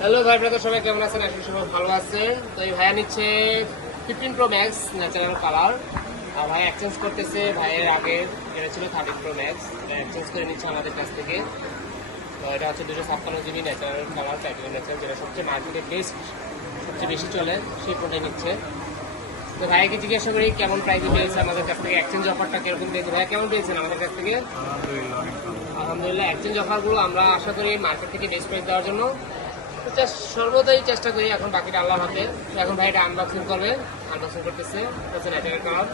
Hello ভাই brother, সবাই কেমন আছেন? আসলে সবাই ভালো আছে। তো এই ভাইয়া নিচ্ছে 15 প্রো ম্যাক্স ন্যাচারাল কালার। আর ভাই এক্সচেঞ্জ করতেছে, ভাইয়ের আগের যেটা ছিল 13 প্রো ম্যাক্স, এক্সচেঞ্জ করে নিচ্ছে আমাদের কাছ থেকে। তো এটা হচ্ছে 256 GB natural colour platinum natural, যেটা সবচেয়ে মার্কেটে বেস্ট, সবচেয়ে বেশি চলে, সেই ফোনটাই নিচ্ছে। তো ভাইয়াকে জিজ্ঞাসা করি কেমন প্রাইসে পেয়েছে আমাদের কাছ থেকে, এক্সচেঞ্জ অফারটা কিরকম পেয়েছে। ভাইয়া কেমন পেয়েছেন আমাদের কাছ থেকে? আলহামদুলিল্লাহ। এক্সচেঞ্জ অফারগুলো আমরা আশা করি মার্কেট থেকে বেস্ট প্রাইস দেওয়ার জন্য সর্বদাই চেষ্টা করি। এখন বাকিটা আল্লাহর হাতে। তো এখন ভাই এটা আনবক্সিং করবে, আনবক্সিং করতেছে। হচ্ছে ন্যাচারাল কালার।